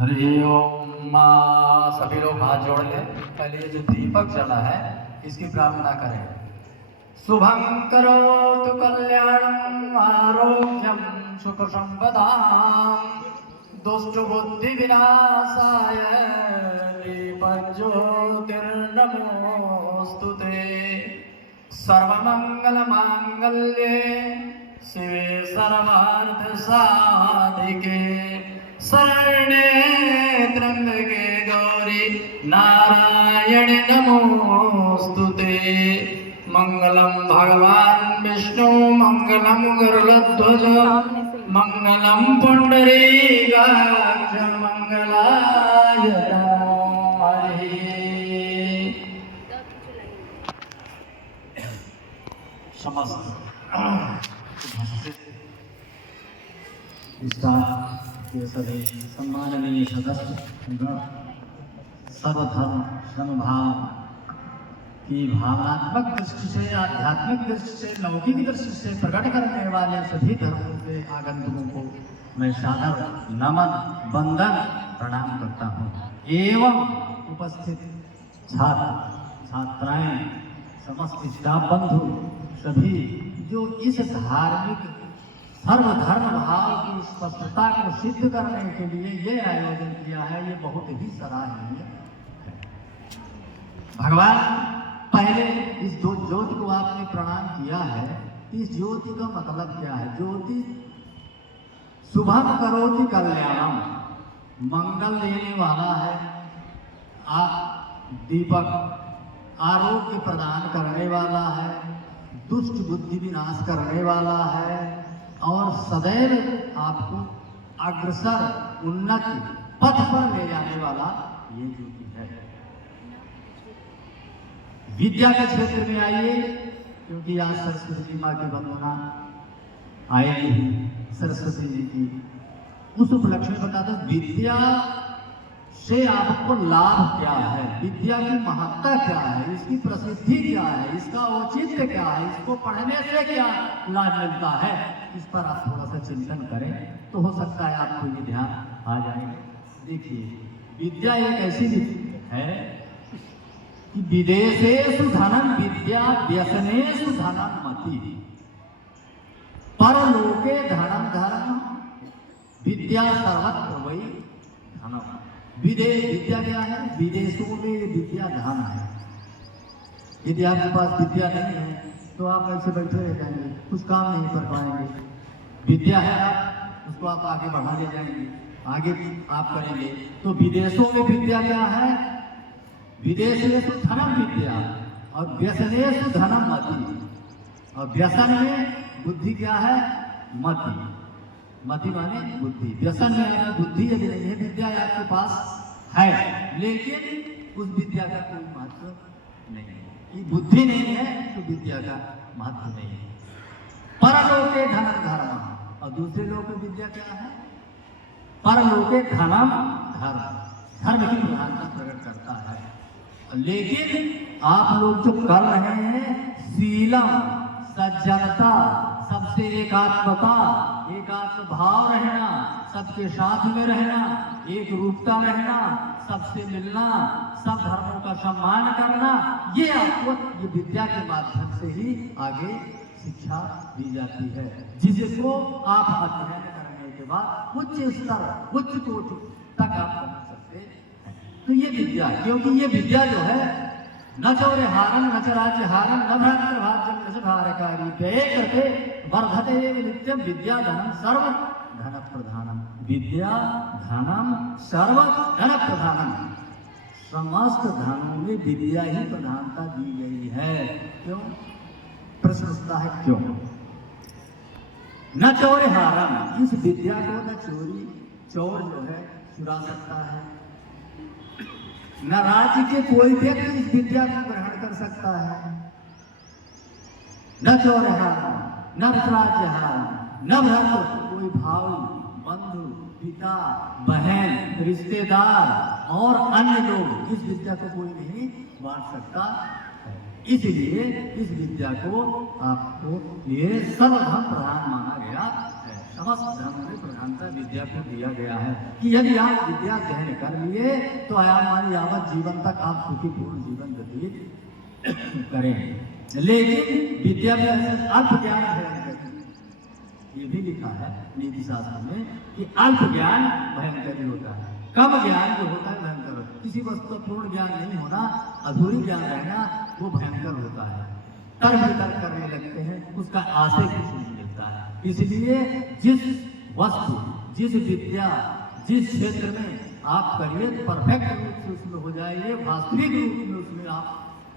हरि ओम। सभी लोग हाथ जोड़ ले। पहले ये जो दीपक जला है इसकी प्रार्थना करें। शुभं करोतु कल्याणं आरोग्यं सुख संपदां दुष्टबुद्धि विनाशाय दीपज्योतिर्नमोस्तुते। सर्वमंगल मांगल्ये शिवे सर्वार्थ साधिके शरण्ये त्र्यंबके गौरी नारायण नमोस्तुते। मंगलम भगवान विष्णु मंगलम गरुड़ध्वज मंगलम पुंडरीकाक्ष मंगलाय नमो हरि। समस्त के सभी सम्माननीय सदस्य सर्वधर्म समभाव की भावनात्मक दृष्टि से, आध्यात्मिक दृष्टि से, लौकिक दृष्टि से प्रकट करने वाले सभी धर्मों के आगंतुकों को मैं सादर नमन वंदन प्रणाम करता हूँ। एवं उपस्थित छात्र छात्राएं, समस्त स्टाफ बंधु सभी जो इस धार्मिक सर्वधर्म भाव की स्पष्टता को सिद्ध करने के लिए ये आयोजन किया है, ये बहुत ही सराहनीय है। भगवान पहले इस दो ज्योति को आपने प्रणाम किया है। इस ज्योति का मतलब क्या है? ज्योति शुभम करोति कल्याणम, मंगल देने वाला है। दीपक आरोग्य प्रदान करने वाला है, दुष्ट बुद्धि विनाश करने वाला है और सदैव आपको अग्रसर उन्नति पथ पर ले जाने वाला ये ज्योति है। विद्या के क्षेत्र में आइए, क्योंकि आज सरस्वती जी माँ की वंदना आएगी। सरस्वती जी की उस उपलक्ष्य में बता दो, विद्या से आपको लाभ क्या है, विद्या की महत्ता क्या है, इसकी प्रसिद्धि क्या है, इसका औचित्य क्या है, इसको पढ़ने से क्या लाभ मिलता है, इस पर आप थोड़ा सा चिंतन करें तो हो सकता है आपको ये ध्यान आ जाएगा। देखिए, विद्या एक ऐसी है कि विदेशेषु धनम विद्या व्यसनेषु धनम मति, परलोके धनम धर्म विद्या सर्वत्र वै धनम। विद्या क्या है? विदेशों में विद्या धन है। यदि आपके पास विद्या नहीं है तो आप ऐसे बैठे रह जाएंगे, कुछ काम नहीं कर पाएंगे। विद्या है, आप उसको आप आगे बढ़ा ले जाएंगे, आगे आप करेंगे। तो विदेशों में विद्या क्या है? विदेशेषु धनम विद्या और व्यसनेषु धनम मति। और व्यसन में बुद्धि क्या है? मति। मति माने बुद्धि। व्यसन में आपकी बुद्धि यदि नहीं है, विद्या आपके पास है लेकिन उस विद्या का कोई महत्व नहीं है। ये बुद्धि नहीं है तो विद्या का महत्व नहीं है। परलोके धनम धर्म, और दूसरे लोग की विद्या क्या है? परलोके धनम धर्म, धर्म की प्रधानता प्रकट करता है। लेकिन आप लोग जो कर रहे हैं, शीलम, सज्जनता, सबसे एकात्मता, एकात्म भाव रहना, सबके साथ में रहना, एक रूपता रहना, सबसे मिलना, सब धर्मों का सम्मान करना, ये आपको ये विद्या के माध्यम से ही आगे शिक्षा दी जाती है, जिसको आप अध्ययन करने के बाद उच्च स्तर, उच्च कोटि तक आप पहुंच सकते हैं। तो ये विद्या, क्योंकि ये विद्या जो है न चौरे हारम न च राज्य हारम न भ्रांतर भाज्यम न च भारकारी करते वर्धते नित्यम विद्या धनम सर्व धन प्रधानम। विद्या धनम सर्व धन प्रधानम, समस्त धनों में विद्या ही प्रधानता दी गई है। क्यों? प्रश्न उठता है क्यों? न चौरे हारम, इस विद्या को न चोरी चोर जो है चुरा सकता है, न राज्य के कोई व्यक्ति इस विद्या को ग्रहण कर सकता है। न चौरहा न राज्य न भ्रम, कोई भाई बंधु पिता बहन रिश्तेदार और अन्य लोग इस विद्या को कोई नहीं बांट सकता है। इसलिए इस विद्या को आपको ये सर्वधर्म प्रधान माना गया है। समस्त धर्म में प्रधानता विद्या को दिया गया है कि यदि आप विद्या ग्रहण कर लिए तो हमारी यावत जीवन तक आप सुखीपूर्ण जीवन व्यतीत करें। लेकिन विद्या में ऐसे अल्प ज्ञान भयंकर, ये भी लिखा है नीति शास्त्र में कि अल्प ज्ञान भयंकर होता है, कम ज्ञान जो होता है भयंकर होता है। किसी वस्तु का पूर्ण ज्ञान नहीं होना, अधूरी ज्ञान रहना वो भयंकर होता है। तर्क वितर्क करने लगते हैं, उसका आशय कुछ नहीं मिलता है। इसलिए जिस वस्तु, जिस विद्या, जिस क्षेत्र में आप करिए परफेक्ट रूप से उसमें हो जाइए, वास्तविक रूप में उसमें आप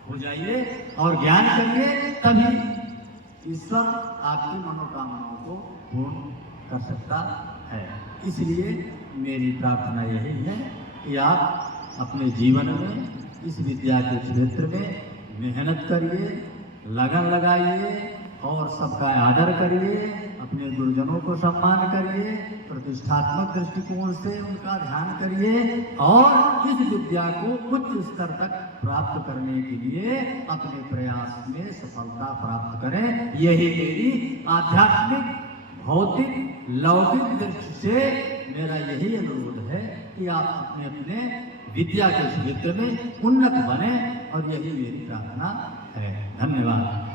हो जाइए और ज्ञान करिए, तभी ईश्वर आपकी मनोकामनाओं को पूर्ण कर सकता है। इसलिए मेरी प्रार्थना यही है कि आप अपने जीवन में इस विद्या के क्षेत्र में मेहनत करिए, लगन लगाइए और सबका आदर करिए, अपने गुरुजनों को सम्मान करिए, प्रतिष्ठात्मक दृष्टिकोण से उनका ध्यान करिए और इस विद्या को उच्च स्तर तक प्राप्त करने के लिए अपने प्रयास में सफलता प्राप्त करें। यही मेरी आध्यात्मिक, भौतिक, लौकिक दृष्टि से मेरा यही अनुरोध है कि आप अपने अपने विद्या के क्षेत्र में उन्नत बने और यही मेरी प्रार्थना है। धन्यवाद।